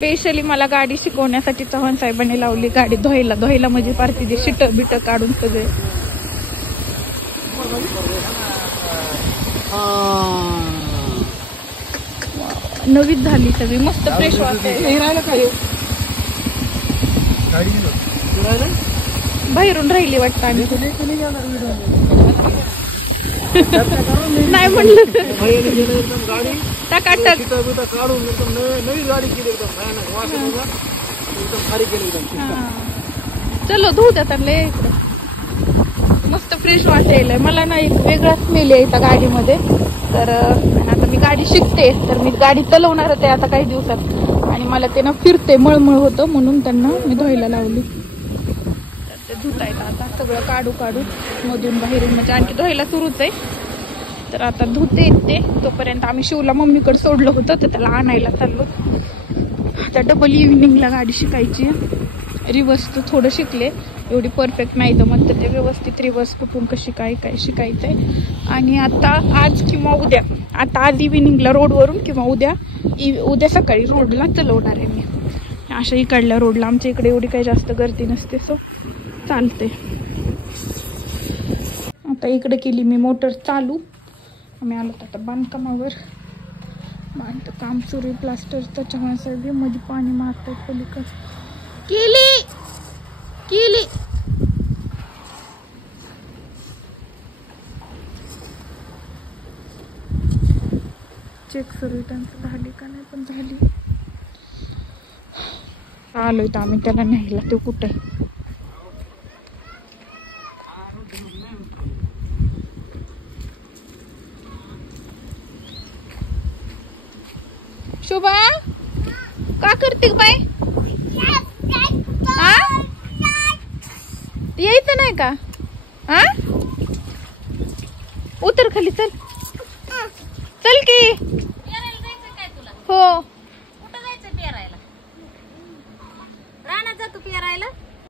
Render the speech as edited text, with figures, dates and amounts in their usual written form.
Specially मला गाडी शिकवण्यासाठी चव्हाण साहेबांनी लावली गाडी धुवायला म्हणजे पारती शिट बिट काढून सगळे नवीच झाली सगळी मस्त फ्रेश वाटते. बाहेरून राहिली वाटतं आम्ही नाही म्हणलं टाकाटक काढून एकदम नवी गाडी केली एकदम चलो धुऊ द्या त्यांना इकडं मस्त फ्रेश वाटेल. मला ना एक वेगळा स्मेल यायचा गाडीमध्ये तर आता मी गाडी शिकते तर मी गाडी चालवणार होते आता काही दिवसात आणि मला ते ना फिरते मळमळ होतं म्हणून त्यांना मी धुवायला लावली. तर ते धुतायला आता सगळं काढू मधून बाहेरून म्हणजे आणखी धुवायला सुरूच आहे. तर आता धुते ते तोपर्यंत आम्ही शिवला मम्मीकडे सोडलं होतं तर त्याला आणायला चाललो. आता डबल इव्हिनिंगला गाडी शिकायची. रिवर्स तर थोडं शिकले एवढी परफेक्ट नाही तर मग ते व्यवस्थित रिवर्स कुठून कशी काय शिकायचंय. आणि आता आज किंवा उद्या आता आज इव्हिनिंगला रोडवरून किंवा उद्या सकाळी रोडला चालवणार आहे मी. अशा इकडल्या रोडला आमच्या इकडे एवढी काही जास्त गर्दी नसते सो चालते. आता इकडे केली मी मोटर चालू. आम्ही आलो आता बांधकामावर काम सुरू आहे प्लास्टर त्याच्यामुळे मध्ये पाणी मारतात पलीकडे केली चेक सुरू आहे त्यांचं झाली का नाही पण झाली. आलोय तर आम्ही त्याला न्यायला. तो कुठे शोभा का करते बाय यायचं नाही का हा उतर खाली चल की हो